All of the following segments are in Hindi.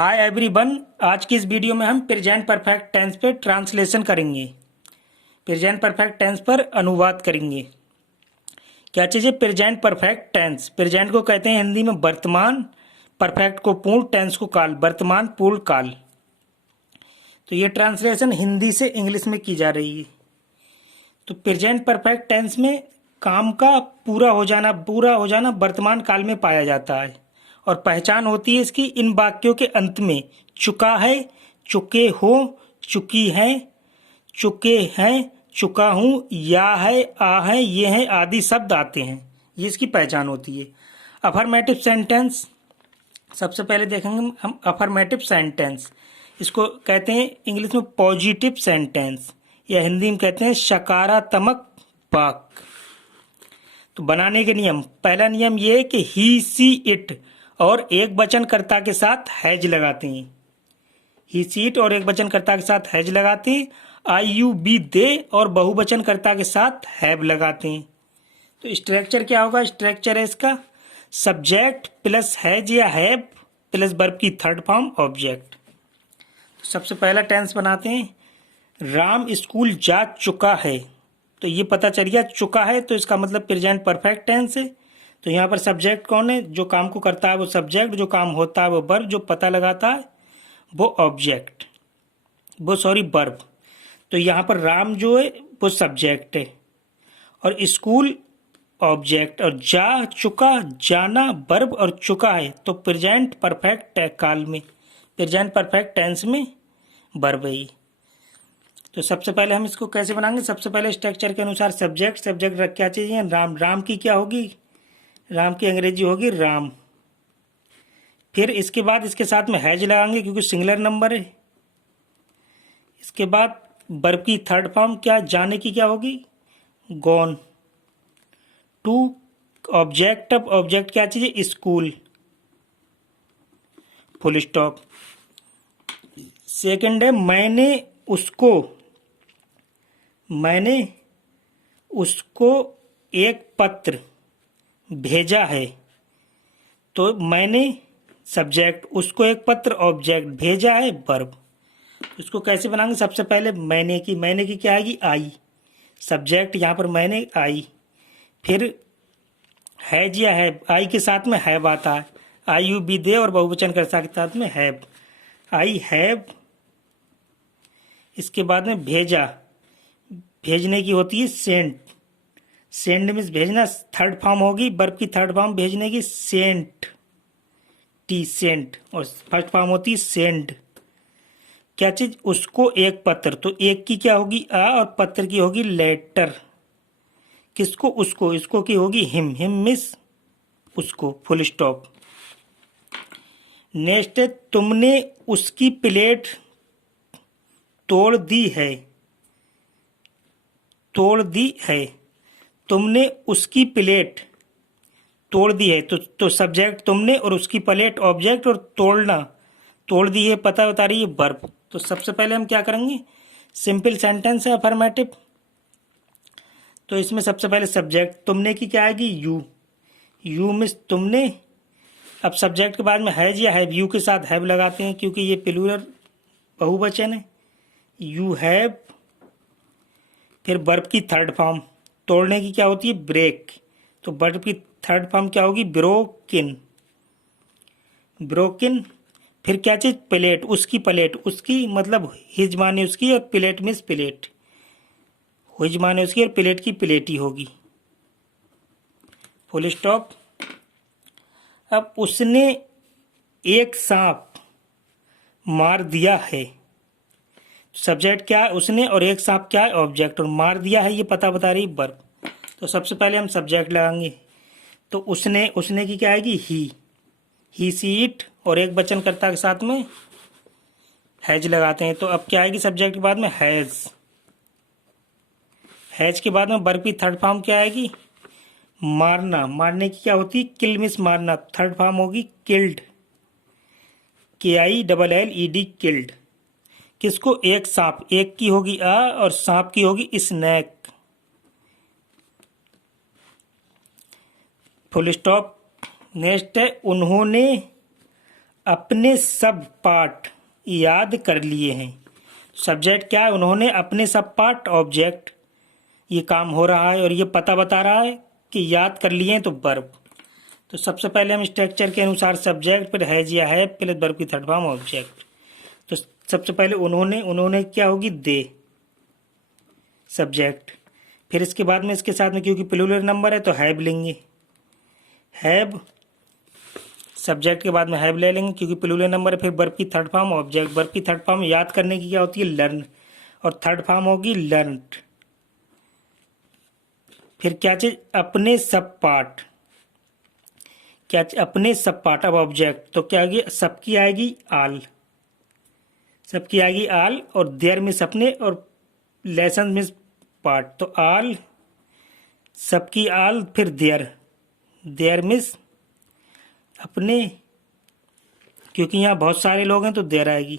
Hi everyone. आज की इस वीडियो में हम प्रेजेंट परफेक्ट टेंस पे ट्रांसलेशन करेंगे। प्रेजेंट परफेक्ट टेंस पर अनुवाद करेंगे। क्या चीज़ है प्रेजेंट परफेक्ट टेंस? प्रेजेंट को कहते हैं हिंदी में वर्तमान, परफेक्ट को पूर्ण, टेंस को काल, वर्तमान पूर्ण काल। तो ये ट्रांसलेशन हिंदी से इंग्लिश में की जा रही है। तो प्रेजेंट परफेक्ट टेंस में काम का पूरा हो जाना वर्तमान काल में पाया जाता है और पहचान होती है इसकी इन वाक्यों के अंत में चुका है, चुके हो, चुकी है, चुके हैं, चुका हूं, या है, आ है, ये है आदि शब्द आते हैं। ये इसकी पहचान होती है। अफर्मेटिव सेंटेंस सबसे पहले देखेंगे हम। अफर्मेटिव सेंटेंस इसको कहते हैं इंग्लिश में पॉजिटिव सेंटेंस या हिंदी में कहते हैं सकारात्मक वाक्य। तो बनाने के नियम, पहला नियम ये है कि ही, सी, इट और एक वचनकर्ता के साथ हैज लगाते हैं। ही, सी, इट और एक वचनकर्ता के साथ हैज लगाते हैं। आई, यू, बी, दे और बहुवचनकर्ता के साथ हैव लगाते हैं। तो स्ट्रक्चर क्या होगा? स्ट्रक्चर है इसका सब्जेक्ट प्लस हैज या हैव प्लस वर्ब की थर्ड फॉर्म ऑब्जेक्ट। तो सबसे पहला टेंस बनाते हैं। राम स्कूल जा चुका है। तो ये पता चल गया चुका है, तो इसका मतलब प्रेजेंट परफेक्ट टेंस है। तो यहाँ पर सब्जेक्ट कौन है? जो काम को करता है वो सब्जेक्ट, जो काम होता है वो वर्ब, जो पता लगाता है वो ऑब्जेक्ट, वर्ब। तो यहाँ पर राम जो है वो सब्जेक्ट है और स्कूल ऑब्जेक्ट और जा, चुका, जाना वर्ब और चुका है। तो प्रेजेंट परफेक्ट काल में, प्रेजेंट परफेक्ट टेंस में वर्ब है। तो सबसे पहले हम इसको कैसे बनाएंगे? सबसे पहले स्ट्रक्चर के अनुसार सब्जेक्ट रख क्या चाहिए? राम। राम की क्या होगी? राम की अंग्रेजी होगी राम। फिर इसके बाद इसके साथ में हैज लगाएंगे क्योंकि सिंगुलर नंबर है। इसके बाद वर्ब की थर्ड फॉर्म क्या? जाने की क्या होगी? गॉन। टू ऑब्जेक्ट, अब ऑब्जेक्ट क्या चाहिए? School, full stop. सेकंड है मैंने उसको एक पत्र भेजा है। तो मैंने सब्जेक्ट, उसको एक पत्र ऑब्जेक्ट, भेजा है वर्ब। उसको कैसे बनाएंगे? सबसे पहले मैंने की क्या आएगी? आई, सब्जेक्ट यहाँ पर मैंने आई। फिर हैज या हैव, आई के साथ में हैव आता है। आई, यू, बी, दे और बहुवचन के साथ में हैव। I have. इसके बाद में भेजा, भेजने की होती है सेंड। सेंड मीन्स भेजना, थर्ड फॉर्म होगी वर्ब की थर्ड फॉर्म भेजने की सेंट, टी, सेंट। और फर्स्ट फॉर्म होती है सेंड। क्या चीज? उसको एक पत्र। तो एक की क्या होगी? आ और पत्र की होगी लेटर। किसको? उसको। इसको की होगी हिम। हिम मिस उसको, फुल स्टॉप। नेक्स्ट है तुमने उसकी प्लेट तोड़ दी है। तोड़ दी है। तुमने उसकी प्लेट तोड़ दी है। तो सब्जेक्ट तुमने और उसकी प्लेट ऑब्जेक्ट और तोड़ना, तोड़ दी है पता बता रही है वर्ब। तो सबसे पहले हम क्या करेंगे? सिंपल सेंटेंस है अफर्मेटिव। तो इसमें सबसे पहले सब्जेक्ट तुमने की क्या आएगी? यू। यू मिस तुमने। अब सब्जेक्ट के बाद में हैज या हैव, यू के साथ हैव लगाते हैं क्योंकि ये प्लूरल बहुवचन है। You have. फिर वर्ब की थर्ड फॉर्म, तोड़ने की क्या होती है? ब्रेक। तो वर्ब की थर्ड फॉर्म क्या होगी? ब्रोकिन। ब्रोकिन। फिर क्या चीज? प्लेट, उसकी प्लेट। उसकी मतलब हिज माने उसकी और प्लेट मीन्स प्लेट। हिज माने उसकी और प्लेट की प्लेट ही होगी, फुल स्टॉप। अब उसने एक सांप मार दिया है। सब्जेक्ट क्या है? उसने और एक सांप क्या है? ऑब्जेक्ट। और मार दिया है ये पता बता रही वर्ब। तो सबसे पहले हम सब्जेक्ट लगाएंगे। तो उसने की क्या आएगी? ही, सी, इट और एक वचनकर्ता के साथ में हैज लगाते हैं। तो अब क्या आएगी? सब्जेक्ट के बाद में हैज। हैज के बाद में वर्ब की थर्ड फॉर्म क्या आएगी? मारना। मारने की क्या होती है? किल मिस मारना। थर्ड फॉर्म होगी किल्ड, KILLED, किल्ड। किसको? एक सांप। एक की होगी आ और सांप की होगी स्नैक, फुल स्टॉप। नेक्स्ट है उन्होंने अपने सब पाठ याद कर लिए हैं। सब्जेक्ट क्या है, उन्होंने अपने सब पाठ, ऑब्जेक्ट ये काम हो रहा है और ये पता बता रहा है कि याद कर लिए हैं, तो वर्ब। तो सबसे पहले हम स्ट्रक्चर के अनुसार सब्जेक्ट, फिर हैज या हैव, फिर वर्ब की थर्ड फॉर्म ऑब्जेक्ट। तो सबसे पहले उन्होंने क्या होगी, दे सब्जेक्ट। फिर इसके बाद में इसके साथ में क्योंकि प्लूरल नंबर है तो हैव लेंगे, हैव सब्जेक्ट के बाद में हैव ले लेंगे क्योंकि प्लूरल नंबर है। फिर वर्ब की थर्ड फॉर्म ऑब्जेक्ट। वर्ब की थर्ड फॉर्म याद करने की क्या होती है, लर्न, और थर्ड फॉर्म होगी लर्नड। फिर क्या चीज, अपने सब पाठ, क्या अपने सब पार्ट ऑफ ऑब्जेक्ट। तो क्या होगी, सबकी आएगी आल, सबकी आएगी आल, और देयर मिस अपने, और लेसन मिस पार्ट। तो आल, सबकी आल, फिर देयर, देयर मिस अपने, क्योंकि यहाँ बहुत सारे लोग हैं तो देयर आएगी।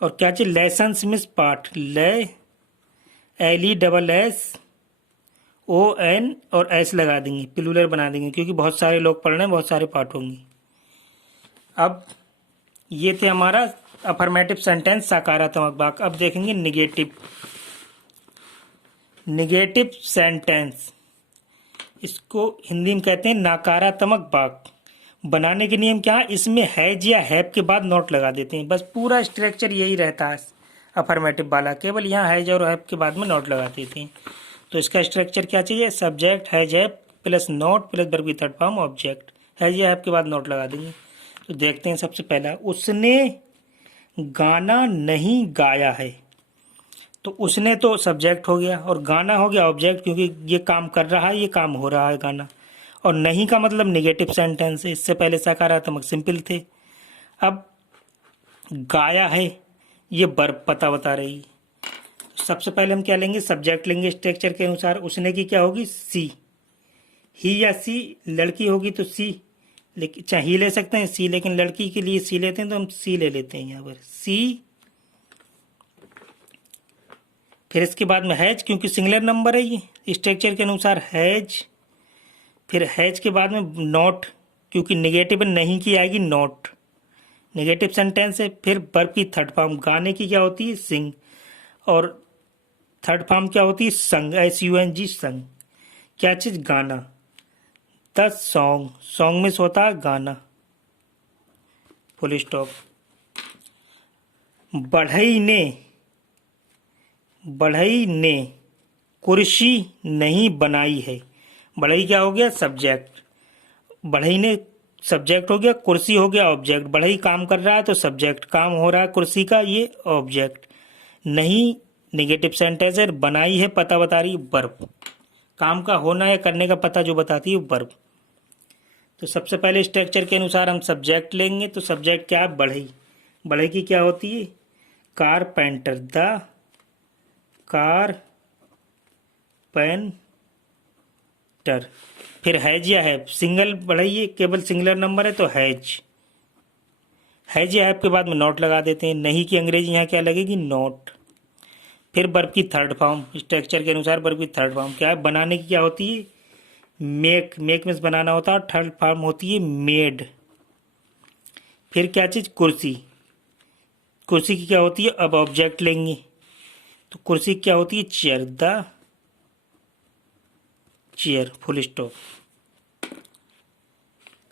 और क्या चाहिए, लेसन्स मिस पार्ट, ले LESS ON और एस लगा देंगे, प्लूरल बना देंगे क्योंकि बहुत सारे लोग पढ़ रहे हैं, बहुत सारे पार्ट होंगे। अब ये थे हमारा अफर्मेटिव सेंटेंस, सकारात्मक वाक्य। अब देखेंगे निगेटिव, निगेटिव सेंटेंस, इसको हिंदी में कहते हैं नकारात्मक वाक्य। बनाने के नियम क्या है, इसमें हैज या हैव के बाद नॉट लगा देते हैं, बस पूरा स्ट्रक्चर यही रहता है अफर्मेटिव वाला, केवल यहाँ हैज और हैव के बाद में नॉट लगा देते हैं। तो इसका स्ट्रक्चर क्या चाहिए, subject has have plus not plus verb की थर्ड फॉर्म ऑब्जेक्ट, हैज या हैव के बाद नॉट लगा देंगे। तो देखते हैं सबसे पहला, उसने गाना नहीं गाया है। तो उसने तो सब्जेक्ट हो गया और गाना हो गया ऑब्जेक्ट, क्योंकि ये काम कर रहा है, ये काम हो रहा है गाना। और नहीं का मतलब नेगेटिव सेंटेंस है, इससे पहले सकारात्मक सिंपल थे। अब गाया है, ये वर्ब पता बता रही है। सबसे पहले हम क्या लेंगे, सब्जेक्ट लेंगे स्ट्रक्चर के अनुसार। उसने की क्या होगी, सी, ही या सी, लड़की होगी तो सी, लेकिन चाहे ही ले सकते हैं सी, लेकिन लड़की के लिए सी लेते हैं तो हम सी ले लेते हैं यहाँ पर, सी। फिर इसके बाद में हैज, क्योंकि सिंगुलर नंबर है ये स्ट्रक्चर के अनुसार हैज। फिर हैज के बाद में नॉट, क्योंकि नेगेटिव नहीं की आएगी नॉट, नेगेटिव सेंटेंस है। फिर वर्ब की थर्ड फॉर्म, गाने की क्या होती है, सिंग, और थर्ड फॉर्म क्या होती है, संग, SUNG, संग। क्या चीज, गाना, द सॉन्ग, सॉन्ग में होता है गाना, फुल स्टॉप। बढ़ई ने, बढ़ई ने कुर्सी नहीं बनाई है। बढ़ई क्या हो गया, सब्जेक्ट, बढ़ई ने सब्जेक्ट हो गया, कुर्सी हो गया ऑब्जेक्ट। बढ़ई काम कर रहा है तो सब्जेक्ट, काम हो रहा है कुर्सी का, ये ऑब्जेक्ट। नहीं नेगेटिव सेंटेंस है, बनाई है पता बता रही है, वर्ब, काम का होना या करने का पता जो बताती है वर्ब। तो सबसे पहले स्ट्रक्चर के अनुसार हम सब्जेक्ट लेंगे। तो सब्जेक्ट क्या है, बढ़ई, बढ़ई की क्या होती है, कारपेंटर, द कारपेंटर। फिर हैज या हैव, सिंगल बढ़ई है, केवल सिंगुलर नंबर है तो हैज, हैज या हैव के बाद में नॉट लगा देते हैं। नहीं की अंग्रेजी यहाँ क्या लगेगी, नॉट। फिर वर्ब की थर्ड फॉर्म, स्ट्रक्चर के अनुसार वर्ब की थर्ड फॉर्म क्या है, बनाने की क्या होती है, मेक, मेक में बनाना होता है, थर्ड फॉर्म होती है मेड। फिर क्या चीज, कुर्सी, कुर्सी की क्या होती है, अब ऑब्जेक्ट लेंगे तो कुर्सी क्या होती है, chair, the chair, full stop.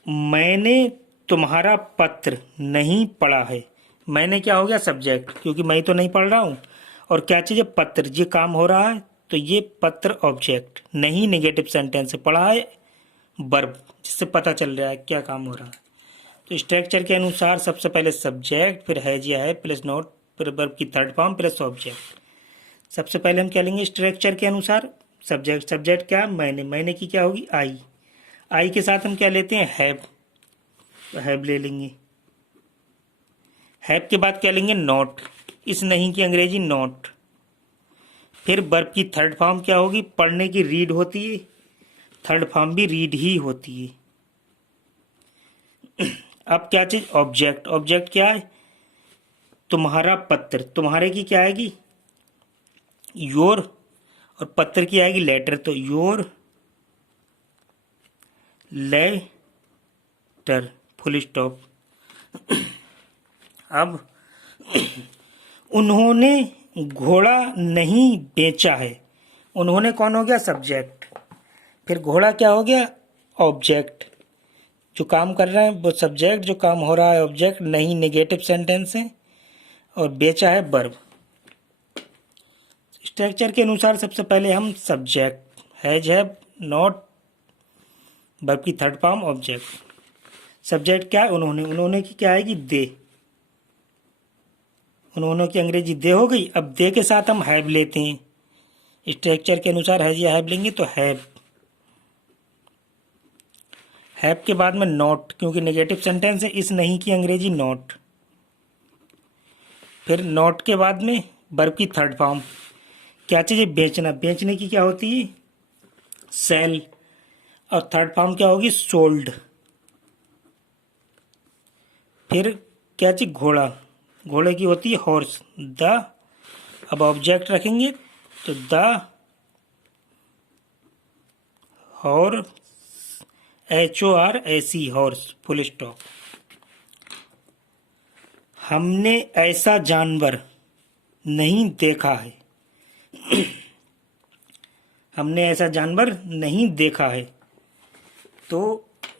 मैंने तुम्हारा पत्र नहीं पढ़ा है। मैंने क्या हो गया, सब्जेक्ट, क्योंकि मैं तो नहीं पढ़ रहा हूँ। और क्या चीज़ है, पत्र, ये काम हो रहा है तो ये पत्र ऑब्जेक्ट। नहीं नेगेटिव सेंटेंस है, पढ़ा है वर्ब, जिससे पता चल रहा है क्या काम हो रहा है। तो स्ट्रक्चर के अनुसार सबसे पहले सब्जेक्ट, फिर हैज या है प्लस नॉट, फिर वर्ब की थर्ड फॉर्म प्लस ऑब्जेक्ट। सबसे पहले हम क्या लेंगे स्ट्रक्चर के अनुसार, सब्जेक्ट, सब्जेक्ट क्या, मैंने, मैंने की क्या होगी, आई, आई के साथ हम क्या लेते हैं, हैव, तो हैव ले लेंगे। हैव के बाद क्या लेंगे, नॉट, इस नहीं की अंग्रेजी नॉट। फिर वर्ब की थर्ड फॉर्म क्या होगी, पढ़ने की रीड होती है, थर्ड फॉर्म भी रीड ही होती है। अब क्या चीज, ऑब्जेक्ट, ऑब्जेक्ट क्या है, तुम्हारा पत्र, तुम्हारे की क्या आएगी, योर, और पत्र की आएगी लेटर, तो योर लेटर, फुल स्टॉप। अब उन्होंने घोड़ा नहीं बेचा है। उन्होंने कौन हो गया? सब्जेक्ट। फिर घोड़ा क्या हो गया? ऑब्जेक्ट। जो काम कर रहे हैं वो सब्जेक्ट, जो काम हो रहा है ऑब्जेक्ट। नहीं नेगेटिव सेंटेंस है। और बेचा है वर्ब। स्ट्रक्चर के अनुसार सबसे पहले हम subject, has, have, not, verb की थर्ड फॉर्म, ऑब्जेक्ट। सब्जेक्ट क्या है? उन्होंने। उन्होंने की क्या आएगी? दे। उन्होंने की अंग्रेजी दे हो गई। अब दे के साथ हम हैव लेते हैं। स्ट्रक्चर के अनुसार हैज या हैव लेंगे तो हैव। हैव के बाद में नॉट, क्योंकि नेगेटिव सेंटेंस है, इस नहीं की अंग्रेजी नॉट। फिर नॉट के बाद में वर्ब की थर्ड फॉर्म। क्या चीज़ है? बेचना। बेचने की क्या होती है? सेल। और थर्ड फॉर्म क्या होगी? सोल्ड। फिर क्या चीज? घोड़ा। घोड़े की होती है हॉर्स, द। अब ऑब्जेक्ट रखेंगे तो the horse, HORSE, horse, full stop. हमने ऐसा जानवर नहीं देखा है। हमने ऐसा जानवर नहीं देखा है। तो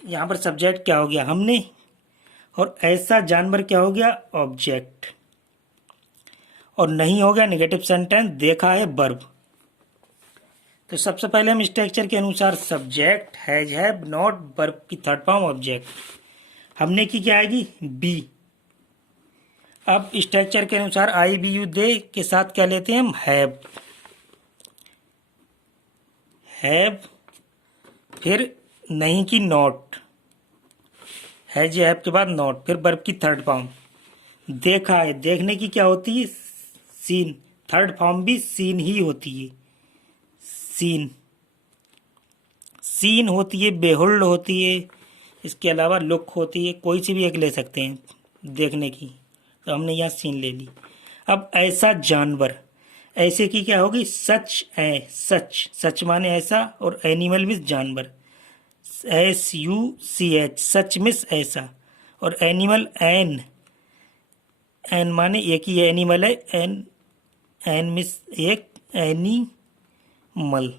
यहाँ पर सब्जेक्ट क्या हो गया? हमने। और ऐसा जानवर क्या हो गया? ऑब्जेक्ट। और नहीं हो गया नेगेटिव सेंटेंस, देखा है वर्ब। तो सबसे पहले हम स्ट्रक्चर के अनुसार subject, has, have, not, verb की थर्ड फॉर्म, ऑब्जेक्ट। हमने की क्या आएगी? बी। अब स्ट्रक्चर के अनुसार आई, बी, यू, दे के साथ क्या लेते हैं हम? हैव। हैव। फिर नहीं की नॉट, हैज या हैव के बाद नॉट, फिर वर्ब की थर्ड फॉर्म। देखा है। देखने की क्या होती है? सीन। थर्ड फॉर्म भी सीन ही होती है। सीन। सीन होती है, बेहोल्ड होती है, इसके अलावा लुक होती है। कोई सी भी एक ले सकते हैं देखने की। तो हमने यहाँ सीन ले ली। अब ऐसा जानवर, ऐसे की क्या होगी? सच है। सच। सच माने ऐसा, और एनिमल मीन्स जानवर, SUCH, सच मिस ऐसा। और एनिमल एन। एन माने एक ही एनिमल है। एन, एन मिस एक एनिमल,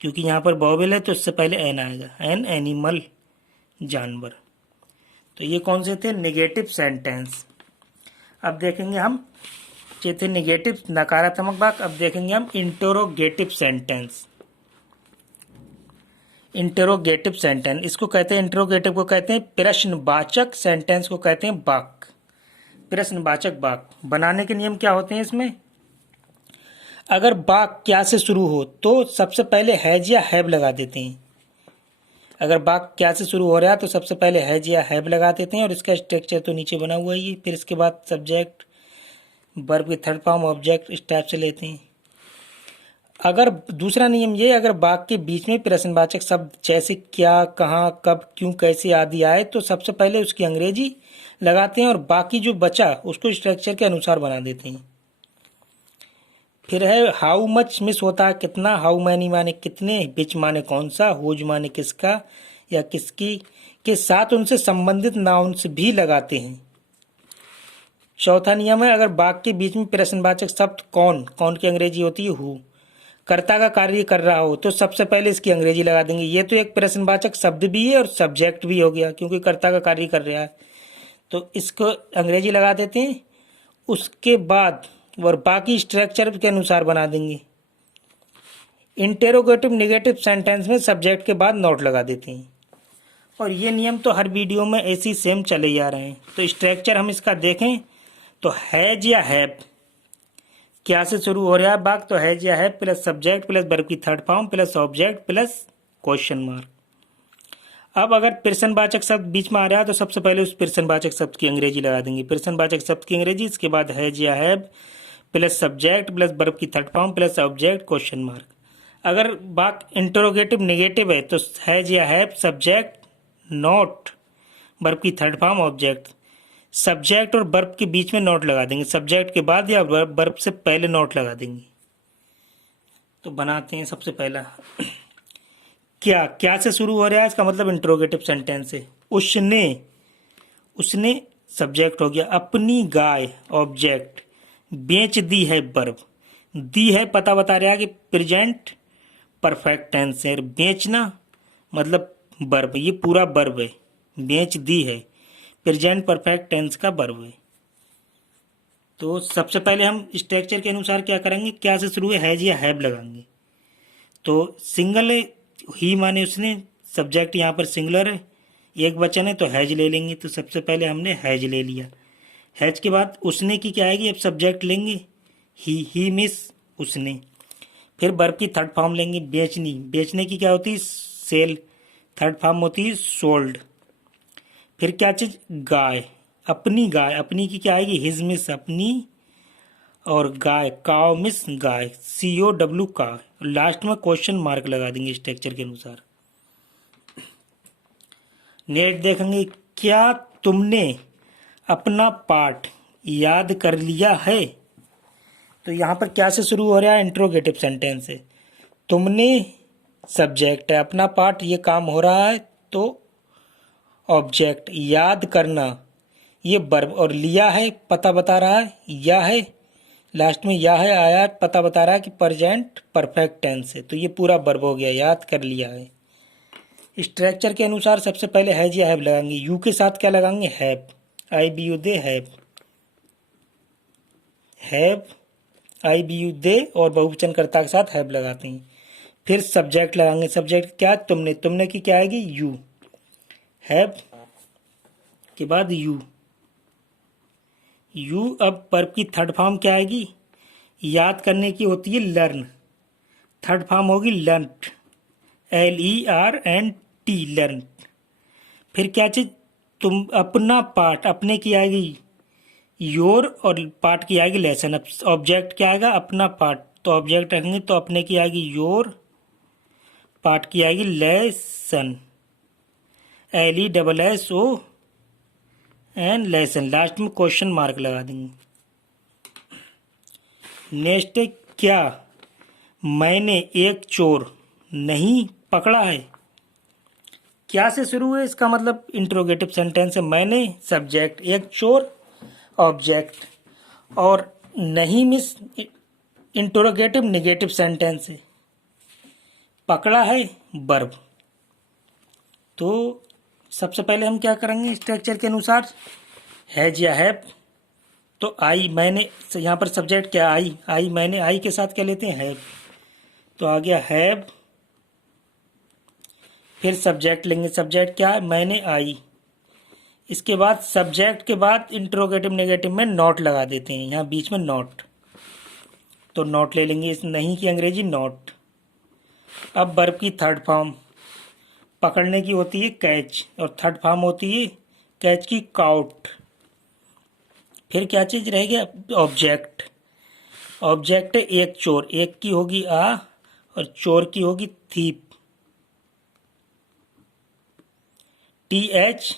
क्योंकि यहाँ पर बॉबल है तो इससे पहले एन आएगा। एन एनिमल, जानवर। तो ये कौन से थे? Negative sentence. अब देखेंगे हम, ये थे नेगेटिव, नकारात्मक वाक्य। अब देखेंगे हम इंटरोगेटिव सेंटेंस। इंटरोगेटिव सेंटेंस इसको कहते हैं, इंटरोगेटिव को कहते हैं प्रश्नवाचक सेंटेंस को कहते हैं वाक्य। प्रश्नवाचक वाक्य बनाने के नियम क्या होते हैं इसमें? अगर वाक्य क्या से शुरू हो तो सबसे पहले हैज या हैव लगा देते हैं। अगर वाक्य क्या से शुरू हो रहा है तो सबसे पहले हैज या हैव लगा देते हैं, और इसका स्ट्रक्चर तो नीचे बना हुआ ही। फिर इसके बाद सब्जेक्ट, वर्ब की थर्ड फॉर्म, ऑब्जेक्ट, इस टाइप से लेते हैं। अगर दूसरा नियम ये, अगर वाक्य के बीच में प्रश्नवाचक शब्द जैसे क्या, कहाँ, कब, क्यों, कैसे आदि आए तो सबसे पहले उसकी अंग्रेजी लगाते हैं, और बाकी जो बचा उसको स्ट्रक्चर के अनुसार बना देते हैं। फिर है हाउ मच मिस होता है कितना, हाउ मैनी माने कितने, विच माने कौन सा, हुज माने किसका या किसकी, के साथ उनसे संबंधित नाउन्स भी लगाते हैं। चौथा नियम है, अगर वाक्य के बीच में प्रश्नवाचक शब्द कौन, कौन की अंग्रेजी होती है हु, कर्ता का कार्य कर रहा हो तो सबसे पहले इसकी अंग्रेजी लगा देंगे। ये तो एक प्रश्नवाचक शब्द भी है और सब्जेक्ट भी हो गया, क्योंकि कर्ता का कार्य कर रहा है तो इसको अंग्रेजी लगा देते हैं। उसके बाद और बाकी स्ट्रक्चर के अनुसार बना देंगे। इंटेरोगेटिव नेगेटिव सेंटेंस में सब्जेक्ट के बाद नॉट लगा देते हैं। और ये नियम तो हर वीडियो में ऐसी सेम चले जा रहे हैं। तो स्ट्रक्चर हम इसका देखें तो हैज या हैव, क्या से शुरू हो रहा है वाक्य तो हैज या have plus subject plus verb की third form plus object plus question mark. अब अगर प्रश्नवाचक शब्द बीच में आ रहा है तो सबसे पहले उस प्रश्नवाचक शब्द की अंग्रेजी लगा देंगे। प्रश्नवाचक शब्द की अंग्रेजी, इसके बाद हैज या have plus subject plus verb की third form plus object question mark. अगर वाक्य इंटरोगेटिव नेगेटिव है तो हैज या हैव सब्जेक्ट नॉट वर्ब की थर्ड फॉर्म ऑब्जेक्ट। सब्जेक्ट और वर्ब के बीच में नॉट लगा देंगे, सब्जेक्ट के बाद या वर्ब से पहले नॉट लगा देंगे। तो बनाते हैं सबसे पहला क्या, क्या से शुरू हो रहा है इसका मतलब इंटरोगेटिव सेंटेंस है। उसने, उसने सब्जेक्ट हो गया। अपनी गाय ऑब्जेक्ट, बेच दी है वर्ब, दी है पता बता रहा है कि प्रेजेंट परफेक्ट टेंस है, बेचना मतलब वर्ब, ये पूरा वर्ब है, बेच दी है प्रेजेंट परफेक्ट टेंस का वर्ब है। तो सबसे पहले हम स्ट्रक्चर के अनुसार क्या करेंगे, क्या से शुरू है, हैज या हैव लगाएंगे। तो सिंगल है, ही माने उसने, सब्जेक्ट यहाँ पर सिंगुलर है, एक वचन है तो हैज ले लेंगे। तो सबसे पहले हमने हैज ले लिया। हैज के बाद उसने की क्या आएगी, अब सब्जेक्ट लेंगे ही मिस उसने। फिर वर्ब की थर्ड फॉर्म लेंगे बेचनी, बेचने की क्या होती है सेल, थर्ड फॉर्म होती है सोल्ड। फिर क्या चीज गाय, अपनी गाय, अपनी की क्या आएगी हिज मिस अपनी, और गाय काव मिस गाय COW का। लास्ट में क्वेश्चन मार्क लगा देंगे स्ट्रक्चर के अनुसार। नेट देखेंगे, क्या तुमने अपना पाठ याद कर लिया है। तो यहाँ पर क्या से शुरू हो रहा है, इंट्रोगेटिव सेंटेंस से। तुमने सब्जेक्ट है, अपना पाठ ये काम हो रहा है तो ऑब्जेक्ट, याद करना ये वर्ब, और लिया है पता बता रहा है या है, लास्ट में या है आया पता बता रहा है कि प्रेजेंट परफेक्ट टेंस है। तो ये पूरा वर्ब हो गया, याद कर लिया है। स्ट्रक्चर के अनुसार सबसे पहले हैज या हैव लगाएंगे। यू के साथ क्या लगाएंगे, have, IBU they have, have IBU दे, और बहुवचन कर्ता के साथ हैव लगाते हैं। फिर सब्जेक्ट लगाएंगे, सब्जेक्ट क्या, तुमने, तुमने की क्या आएगी यू, हैव के बाद यू, यू। अब वर्ब की थर्ड फॉर्म क्या आएगी, याद करने की होती है लर्न, थर्ड फॉर्म होगी लर्नड, LERNT लर्न। फिर क्या चीज, तुम अपना पाठ, अपने की आएगी योर, और पाठ की आएगी लेसन। अब ऑब्जेक्ट क्या आएगा, अपना पाठ, तो ऑब्जेक्ट रखेंगे तो अपने की आएगी योर, पाठ की आएगी लेसन, LESSON लेसन। लास्ट में क्वेश्चन मार्क लगा देंगे। नेक्स्ट है, क्या मैंने एक चोर नहीं पकड़ा है। क्या से शुरू है, इसका मतलब इंट्रोगेटिव सेंटेंस है। मैंने सब्जेक्ट, एक चोर ऑब्जेक्ट, और नहीं मिस इंट्रोगेटिव नेगेटिव सेंटेंस है, पकड़ा है वर्ब। तो सबसे पहले हम क्या करेंगे स्ट्रक्चर के अनुसार, हैज या हैव। तो आई, मैंने, यहाँ पर सब्जेक्ट क्या आई मैंने, आई के साथ क्या लेते हैं हैव, तो आ गया हैव। फिर सब्जेक्ट लेंगे, सब्जेक्ट क्या, मैंने आई। इसके बाद सब्जेक्ट के बाद इंट्रोगेटिव नेगेटिव में नॉट लगा देते हैं, यहाँ बीच में नॉट, तो नॉट ले लेंगे, इस नहीं की अंग्रेजी नॉट। अब वर्ब की थर्ड फॉर्म, पकड़ने की होती है कैच, और थर्ड फॉर्म होती है कैच की काउट। फिर क्या चीज रहेगी, ऑब्जेक्ट, ऑब्जेक्ट है एक चोर, एक की होगी और चोर की होगी थीप, THEEF,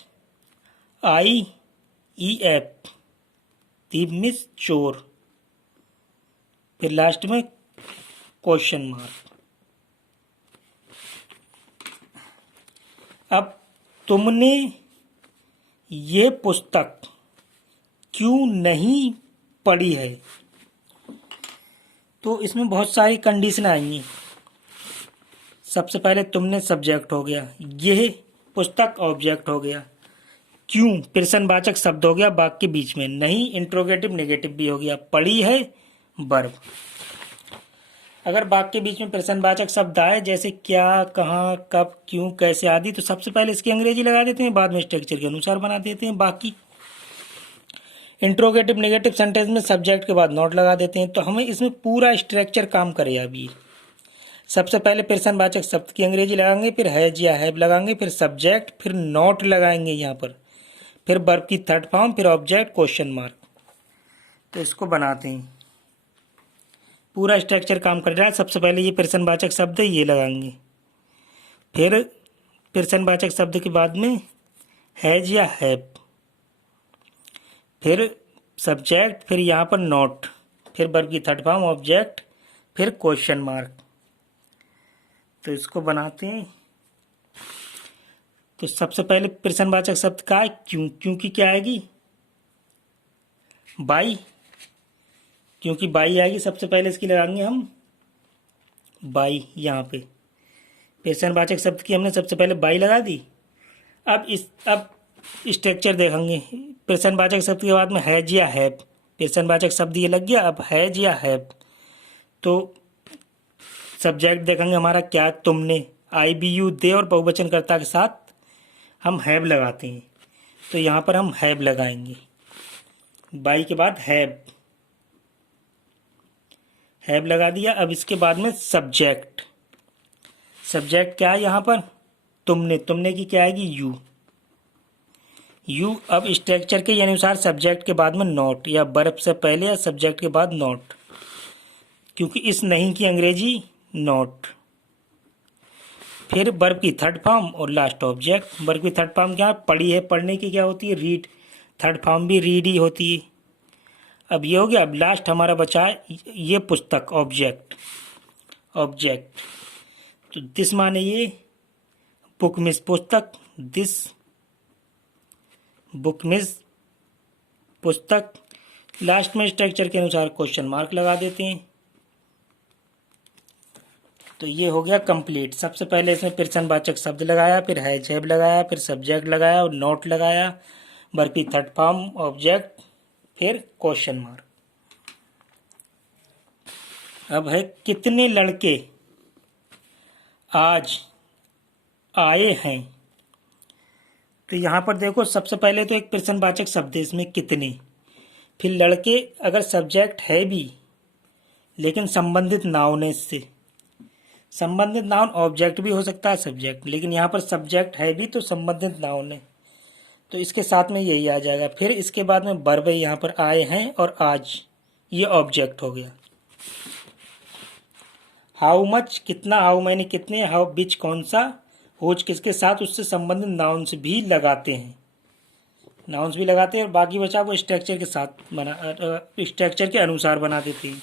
थीप मिस चोर। फिर लास्ट में क्वेश्चन मार्क। अब तुमने ये पुस्तक क्यों नहीं पढ़ी है। तो इसमें बहुत सारी कंडीशन आएंगी। सबसे पहले तुमने सब्जेक्ट हो गया, यह पुस्तक ऑब्जेक्ट हो गया, क्यों प्रश्नवाचक शब्द हो गया वाक्य के बीच में, नहीं इंट्रोगेटिव नेगेटिव भी हो गया, पढ़ी है वर्ब। अगर वाक्य के बीच में प्रश्नवाचक शब्द आए जैसे क्या, कहाँ, कब, क्यों, कैसे आदि, तो सबसे पहले इसकी अंग्रेजी लगा देते हैं, बाद में स्ट्रक्चर के अनुसार बना देते हैं। बाकी इंट्रोगेटिव नेगेटिव सेंटेंस में सब्जेक्ट के बाद नॉट लगा देते हैं। तो हमें इसमें पूरा स्ट्रक्चर काम करेगा अभी। सबसे पहले प्रश्नवाचक शब्द की अंग्रेजी लगाएंगे, फिर हैज या हैव लगाएंगे, फिर सब्जेक्ट, फिर नॉट लगाएंगे यहाँ पर, फिर वर्ब की थर्ड फॉर्म, फिर ऑब्जेक्ट, क्वेश्चन मार्क। तो इसको बनाते हैं, पूरा स्ट्रक्चर काम कर रहा है। सबसे पहले ये प्रश्नवाचक शब्द है, ये लगाएंगे, फिर प्रश्नवाचक शब्द के बाद में हैज या हैव, फिर सब्जेक्ट, फिर यहाँ पर नॉट, फिर वर्ब की थर्ड फॉर्म, ऑब्जेक्ट, फिर क्वेश्चन मार्क। तो इसको बनाते हैं। तो सबसे पहले प्रश्नवाचक शब्द का है क्यों, क्यों की क्या आएगी बाई, क्योंकि बाई आएगी सबसे पहले इसकी लगाएंगे हम बाई। यहाँ पे प्रश्नवाचक शब्द की हमने सबसे पहले बाई लगा दी। अब स्ट्रक्चर देखेंगे। प्रश्नवाचक शब्द के बाद में हैज या हैव, प्रश्नवाचक शब्द ये लग गया। अब हैज या हैव, तो सब्जेक्ट देखेंगे हमारा क्या, तुमने, आई बी यू दे और बहुवचनकर्ता के साथ हम हैव लगाते हैं, तो यहाँ पर हम हैव लगाएंगे। बाई के बाद हैव लगा दिया। अब इसके बाद में सब्जेक्ट क्या है यहाँ पर, तुमने की क्या आएगी, यू। अब स्ट्रक्चर के अनुसार सब्जेक्ट के बाद में नॉट, या वर्ब से पहले या सब्जेक्ट के बाद नॉट, क्योंकि इस नहीं की अंग्रेजी नॉट। फिर वर्ब की थर्ड फॉर्म और लास्ट ऑब्जेक्ट। वर्ब की थर्ड फॉर्म क्या है, पढ़ी है, पढ़ने की क्या होती है, रीड। थर्ड फॉर्म भी रीड ही होती है। अब ये हो गया। अब लास्ट हमारा बचा है ये पुस्तक, ऑब्जेक्ट। तो दिस माने ये, बुक मिस पुस्तक, दिस बुक मिस पुस्तक। लास्ट में स्ट्रक्चर के अनुसार क्वेश्चन मार्क लगा देते हैं। तो ये हो गया कंप्लीट। सबसे पहले इसमें प्रश्नवाचक शब्द लगाया, फिर हैज हैव लगाया, फिर सब्जेक्ट लगाया और नोट लगाया, वर्ब की थर्ड फॉर्म, ऑब्जेक्ट, फिर क्वेश्चन मार्क। अब है कितने लड़के आज आए हैं। तो यहाँ पर देखो, सबसे पहले तो एक प्रश्नवाचक शब्द है इसमें कितने, फिर लड़के अगर सब्जेक्ट है भी लेकिन संबंधित नाउन है इससे। संबंधित नाउन ऑब्जेक्ट भी हो सकता है, सब्जेक्ट, लेकिन यहाँ पर सब्जेक्ट है भी तो संबंधित नाउन है, तो इसके साथ में यही आ जाएगा। फिर इसके बाद में वर्ब है यहाँ पर, आए हैं और आज, ये ऑब्जेक्ट हो गया। हाउ मच कितना, हाउ मैनी कितने, हाउ बिच कौन सा, होज किसके साथ, उससे संबंधित नाउन्स भी लगाते हैं, और बाकी बचा वो स्ट्रक्चर के साथ स्ट्रक्चर के अनुसार बना देते हैं।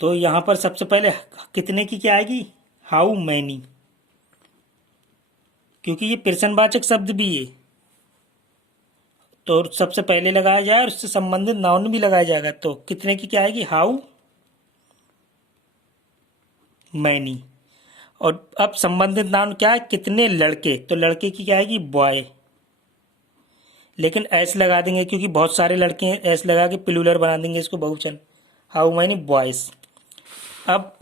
तो यहाँ पर सबसे पहले कितने की क्या आएगी, हाउ मैनी, क्योंकि ये प्रश्नवाचक शब्द भी है तो सबसे पहले लगाया जाए और उससे संबंधित नाउन भी लगाया जाएगा। तो कितने की क्या आएगी, हाउ मैनी। और अब संबंधित नाउन क्या है, कितने लड़के, तो लड़के की क्या आएगी, बॉय, लेकिन एस लगा देंगे क्योंकि बहुत सारे लड़के हैं, एस लगा के प्लूरल बना देंगे इसको, बहुवचन, हाउ मैनी बॉयज। अब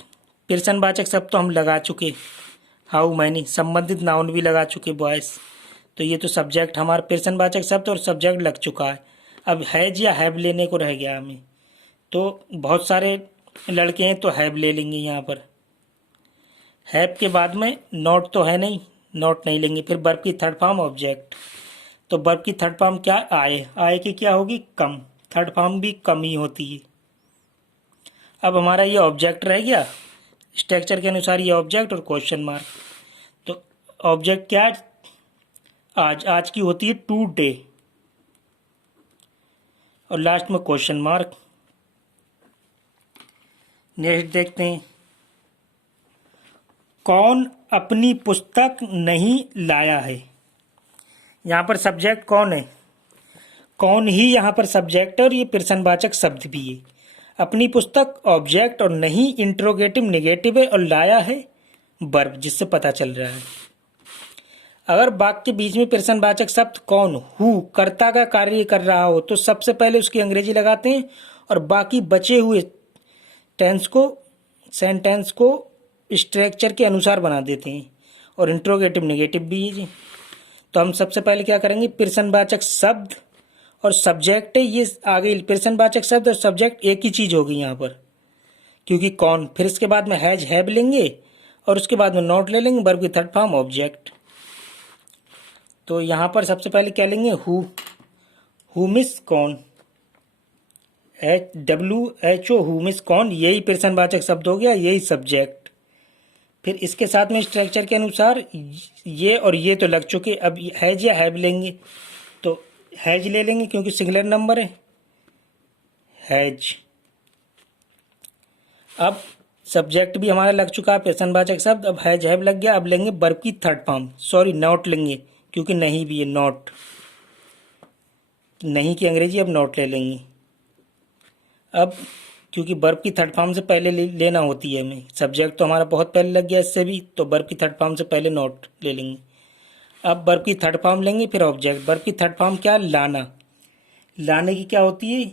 प्रश्नवाचक शब्द तो हम लगा चुके, हाउ मैनी, संबंधित नाउन भी लगा चुके, बॉयज। तो ये तो सब्जेक्ट हमारा प्रश्नवाचक शब्द और सब्जेक्ट लग चुका है। अब हैज या हैव लेने को रह गया हमें, तो बहुत सारे लड़के हैं तो हैव ले लेंगे। यहाँ पर हैव के बाद में नॉट तो है नहीं, नॉट नहीं लेंगे। फिर वर्ब की थर्ड फॉर्म, ऑब्जेक्ट, तो वर्ब की थर्ड फॉर्म क्या, आए की क्या होगी, कम, थर्ड फॉर्म भी कम ही होती है। अब हमारा ये ऑब्जेक्ट रह गया, स्ट्रक्चर के अनुसार ये ऑब्जेक्ट और क्वेश्चन मार्क। तो ऑब्जेक्ट क्या है, आज की होती है टू डे, और लास्ट में क्वेश्चन मार्क। नेक्स्ट देखते हैं, कौन अपनी पुस्तक नहीं लाया है। यहाँ पर सब्जेक्ट कौन है, कौन ही यहाँ पर सब्जेक्ट है और ये प्रश्नवाचक शब्द भी है। अपनी पुस्तक ऑब्जेक्ट और नहीं इंट्रोगेटिव नेगेटिव है, और लाया है वर्ब, जिससे पता चल रहा है। अगर वाक्य के बीच में प्रश्नवाचक शब्द कौन, हु, कर्ता का कार्य कर रहा हो, तो सबसे पहले उसकी अंग्रेजी लगाते हैं और बाकी बचे हुए सेंटेंस को स्ट्रक्चर के अनुसार बना देते हैं, और इंट्रोगेटिव नेगेटिव भी है जी। तो हम सबसे पहले क्या करेंगे, प्रश्नवाचक शब्द और सब्जेक्ट है, ये आगे प्रश्नवाचक शब्द और सब्जेक्ट एक ही चीज होगी यहाँ पर, क्योंकि कौन, फिर इसके बाद में हैज हैव लेंगे और उसके बाद में नॉट ले लेंगे, वर्ब की थर्ड फॉर्म, ऑब्जेक्ट। तो यहाँ पर सबसे पहले क्या लेंगे, हु मिस कौन, HWHO, हु मिस कौन, यही प्रश्नवाचक शब्द हो गया, यही सब्जेक्ट। फिर इसके साथ में स्ट्रक्चर के अनुसार ये और ये तो लग चुके। अब हैज या हैव लेंगे, तो हैज ले लेंगे क्योंकि सिंगुलर नंबर है, हैज। अब सब्जेक्ट भी हमारा लग चुका है प्रश्नवाचक शब्द, अब हैज हैव लग गया। अब लेंगे वर्ब की थर्ड फॉर्म, नॉट लेंगे क्योंकि नहीं भी है, नॉट। नहीं की अंग्रेजी अब नॉट ले लेंगे। अब क्योंकि वर्ब की थर्ड फॉर्म से पहले लेना होती है हमें, सब्जेक्ट तो हमारा बहुत पहले लग गया इससे भी, तो वर्ब की थर्ड फॉर्म से पहले नॉट ले लेंगे। अब वर्ब की थर्ड फॉर्म लेंगे, फिर ऑब्जेक्ट। वर्ब की थर्ड फॉर्म क्या? लाना। लाने की क्या होती है?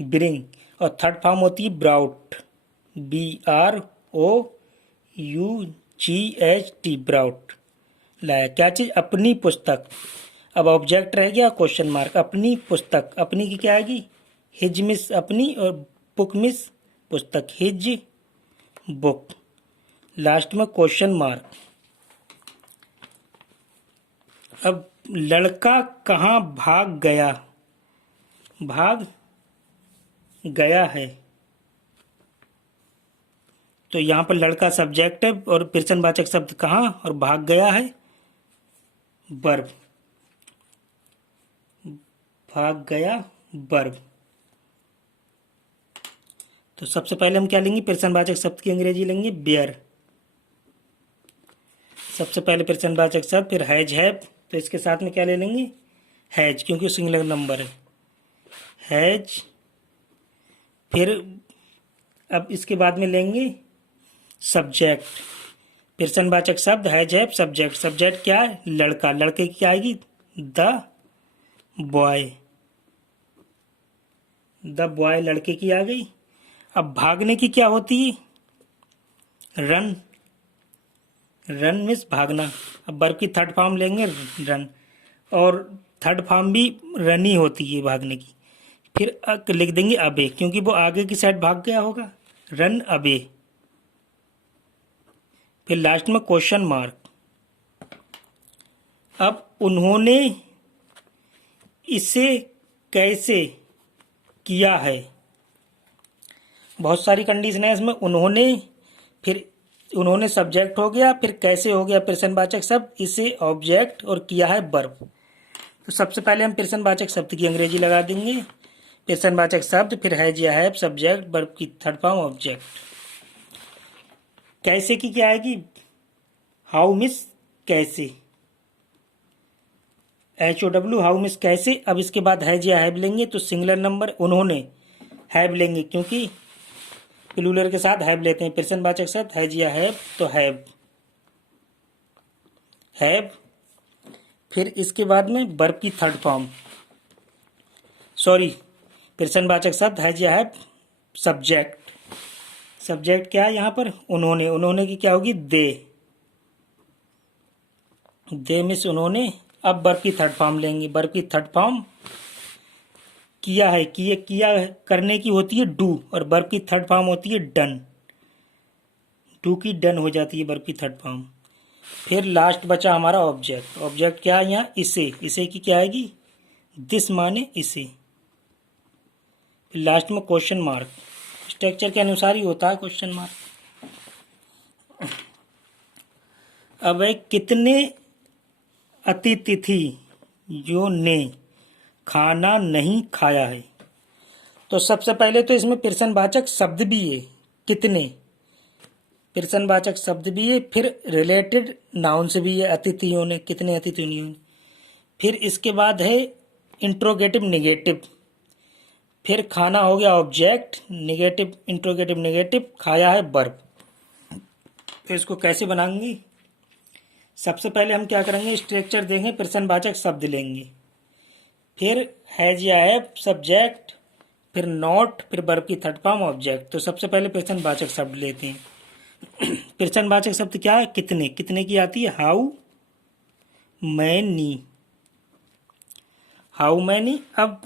ब्रिंग। और थर्ड फॉर्म होती है ब्राउट, BROUGHT, ब्राउट, लाया। क्या चीज़? अपनी पुस्तक। अब ऑब्जेक्ट रह गया क्वेश्चन मार्क, अपनी पुस्तक। अपनी की क्या आएगी? हिज मिस अपनी, और बुक मिस पुस्तक, हिज बुक। लास्ट में क्वेश्चन मार्क। अब लड़का कहाँ भाग गया? भाग गया है, तो यहाँ पर लड़का सब्जेक्ट है और प्रश्नवाचक शब्द कहाँ, और भाग गया है वर्ब। भाग गया वर्ब। तो सबसे पहले हम क्या लेंगे? प्रश्नवाचक शब्द की अंग्रेजी लेंगे बेयर। सबसे पहले प्रश्नवाचक शब्द, फिर हैज हैव, तो इसके साथ में क्या ले लेंगे? हैज, क्योंकि सिंगुलर नंबर है, हैज। फिर अब इसके बाद में लेंगे सब्जेक्ट। प्रश्नवाचक शब्द हैज हैव, सब्जेक्ट। सब्जेक्ट क्या है? लड़का। लड़के की क्या आएगी? The boy. द बॉय लड़के की आ गई। अब भागने की क्या होती है? रन। रन मीन्स भागना। अब वर्ब की थर्ड फॉर्म लेंगे रन, और थर्ड फॉर्म भी रन ही होती है भागने की। फिर लिख देंगे अबे, क्योंकि वो आगे की साइड भाग गया होगा, रन अबे। फिर लास्ट में क्वेश्चन मार्क। अब उन्होंने इसे कैसे किया है? बहुत सारी कंडीशन है इसमें। उन्होंने, फिर उन्होंने सब्जेक्ट हो गया, फिर कैसे हो गया प्रश्नवाचक शब्द, इसे ऑब्जेक्ट, और किया है वर्ब। तो सबसे पहले हम प्रश्नवाचक शब्द की अंग्रेजी लगा देंगे। प्रश्नवाचक शब्द, फिर हैज या हैव, सब्जेक्ट, वर्ब की थर्ड फॉर्म ऑब्जेक्ट। कैसे की क्या आएगी? हाउ मिस कैसे, HOW, हाउ मिस कैसे। अब इसके बाद हैज या हैव लेंगे तो सिंगुलर नंबर, उन्होंने। हैव लेंगे क्योंकि प्लूरल के साथ हैव लेते हैं। प्रश्नवाचक शब्द हैज या हैव, तो हैव, हैव। फिर इसके बाद में वर्ब की थर्ड फॉर्म, सॉरी, प्रश्नवाचक शब्द हैज या हैव, सब्जेक्ट। सब्जेक्ट क्या है यहाँ पर? उन्होंने। उन्होंने की क्या होगी? दे। दे मिस उन्होंने। अब वर्ब की थर्ड फॉर्म लेंगे। वर्ब की थर्ड फॉर्म किया है, किया करने की होती है डू, और वर्ब की थर्ड फॉर्म होती है डन। डू की डन हो जाती है वर्ब की थर्ड फॉर्म। फिर लास्ट बचा हमारा ऑब्जेक्ट। ऑब्जेक्ट क्या है यहाँ? इसे। इसे की क्या आएगी? दिस माने इसे। फिर लास्ट में क्वेश्चन मार्क। स्ट्रक्चर के अनुसार ही होता है क्वेश्चन मार्क। अब है कितने अतिथि जो ने खाना नहीं खाया है? तो सबसे पहले तो इसमें प्रश्नवाचक शब्द भी है, कितने। प्रश्नवाचक शब्द भी है, फिर रिलेटेड नाउन से भी है, अतिथियों ने, कितने अतिथियों ने। फिर इसके बाद है इंट्रोगेटिव नेगेटिव। फिर खाना हो गया ऑब्जेक्ट, नेगेटिव, इंट्रोगेटिव नेगेटिव, खाया है वर्ब। तो इसको कैसे बनाएंगे? सबसे पहले हम क्या करेंगे? स्ट्रक्चर देंगे, प्रश्नवाचक शब्द लेंगे, फिर हैज या हैव, सब्जेक्ट, फिर नॉट, फिर वर्ब की थर्ड फॉर्म ऑब्जेक्ट। तो सबसे पहले प्रश्नवाचक शब्द लेते हैं। प्रश्नवाचक शब्द क्या है? कितने। कितने की आती है? How many. How many. अब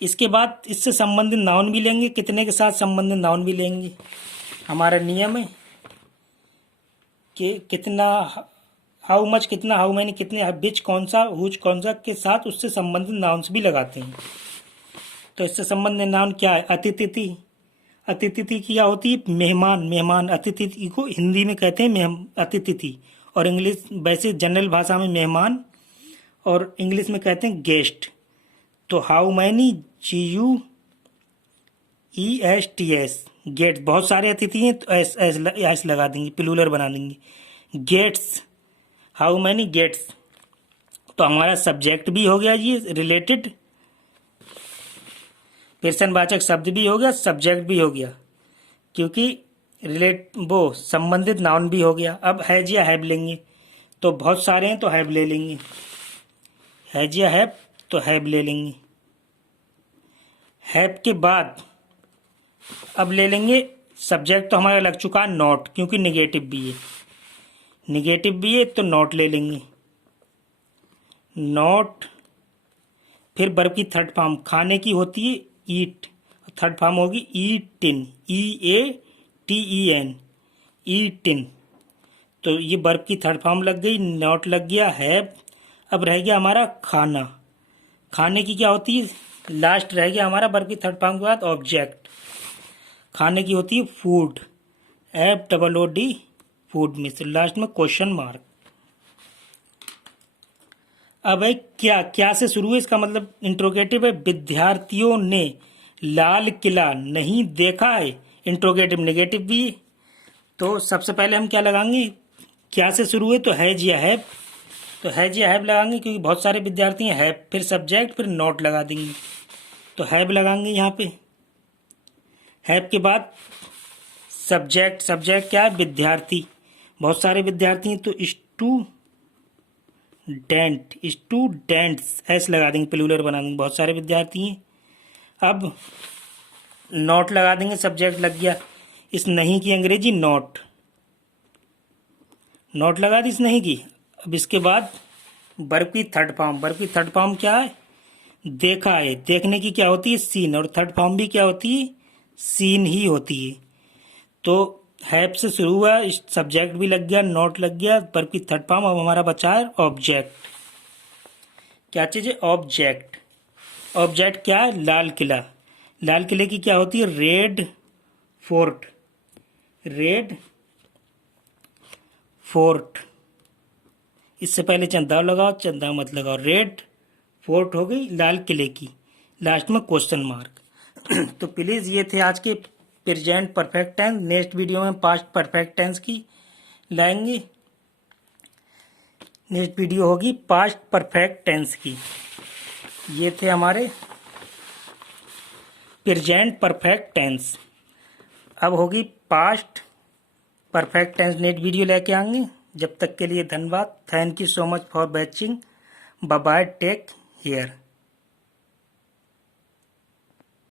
इसके बाद इससे संबंधित नाउन भी लेंगे, कितने के साथ संबंधित नाउन भी लेंगे। हमारा नियम है कि कितना, हाउ मच कितना, हाउ मैनी कितने, बिच कौन सा, हुज कौन सा, के साथ उससे संबंधित नाउन्स भी लगाते हैं। तो इससे संबंधित नाउन क्या है? अतिथि। अतिथि की क्या होती है? मेहमान। मेहमान। अतिथि को हिंदी में कहते हैं अतिथि, और इंग्लिश, वैसे जनरल भाषा में मेहमान, और इंग्लिश में कहते हैं गेस्ट। तो हाउ मैनी, GUESTS, गेट्स। बहुत सारे अतिथि हैं तो एस लगा देंगे, प्लूरल बना देंगे, गेट्स। How many gets. तो हमारा सब्जेक्ट भी हो गया जी रिलेटेड, प्रश्नवाचक शब्द भी हो गया, सब्जेक्ट भी हो गया, क्योंकि संबंधित नाउन भी हो गया। अब हैज या हैव लेंगे, तो बहुत सारे हैं तो हैव ले लेंगे, हैज या हैव तो हैव ले लेंगे। हैव के बाद अब ले लेंगे सब्जेक्ट, तो हमारा लग चुका है नॉट, क्योंकि निगेटिव भी है, निगेटिव भी है तो नॉट ले लेंगे, नॉट। फिर वर्ब की थर्ड फॉर्म खाने की होती है ईट, थर्ड फॉर्म होगी ईटिन, EATEN, ईटिन। तो ये वर्ब की थर्ड फॉर्म लग गई, नॉट लग गया, हैव। अब रह गया हमारा खाना, खाने की क्या होती है, लास्ट रह गया हमारा वर्ब की थर्ड फॉर्म के बाद ऑब्जेक्ट, खाने की होती है फूड, FOOD, फूड में से लास्ट में क्वेश्चन मार्क। अब है क्या, क्या से शुरू है, इसका मतलब इंट्रोगेटिव है। विद्यार्थियों ने लाल किला नहीं देखा है, इंट्रोगेटिव नेगेटिव भी है। तो सबसे पहले हम क्या लगाएंगे, क्या से शुरू है तो हैज या हैव, तो हैज या हैव लगाएंगे क्योंकि बहुत सारे विद्यार्थी हैं, हैव फिर सब्जेक्ट फिर नॉट लगा देंगे, तो हैव लगाएंगे यहाँ पे। हैव के बाद सब्जेक्ट, सब्जेक्ट क्या है, विद्यार्थी, बहुत सारे विद्यार्थी हैं तो स्टूडेंट्स एस लगा देंगे, प्लूरल बना देंगे, बहुत सारे विद्यार्थी हैं। अब नॉट लगा देंगे, सब्जेक्ट लग गया, इस नहीं की अंग्रेजी नॉट, नॉट लगा दी इस नहीं की। अब इसके बाद वर्ब की थर्ड फॉर्म, वर्ब की थर्ड फॉर्म क्या है, देखा है, देखने की क्या होती है सीन, और थर्ड फॉर्म भी क्या होती है सीन ही होती है। तो हैव से शुरू हुआ, सब्जेक्ट भी लग गया, नॉट लग गया, वर्ब की थर्ड फॉर्म। अब हमारा बचा है ऑब्जेक्ट, क्या चीज़ है ऑब्जेक्ट, ऑब्जेक्ट क्या है लाल किला, लाल किले की क्या होती है रेड फोर्ट, रेड फोर्ट। इससे पहले चंदा लगाओ, चंदा मत लगाओ, रेड फोर्ट हो गई लाल किले की, लास्ट में क्वेश्चन मार्क। तो प्लीज़ ये थे आज के present perfect tense. Next video में पास्ट परफेक्ट टेंस की लाएंगे, नेक्स्ट वीडियो होगी पास्ट परफेक्ट टेंस की। ये थे हमारे प्रेजेंट परफेक्ट टेंस, अब होगी past perfect tense, next video लेके आएंगे। जब तक के लिए धन्यवाद, thank you so much for watching, bye bye, take care.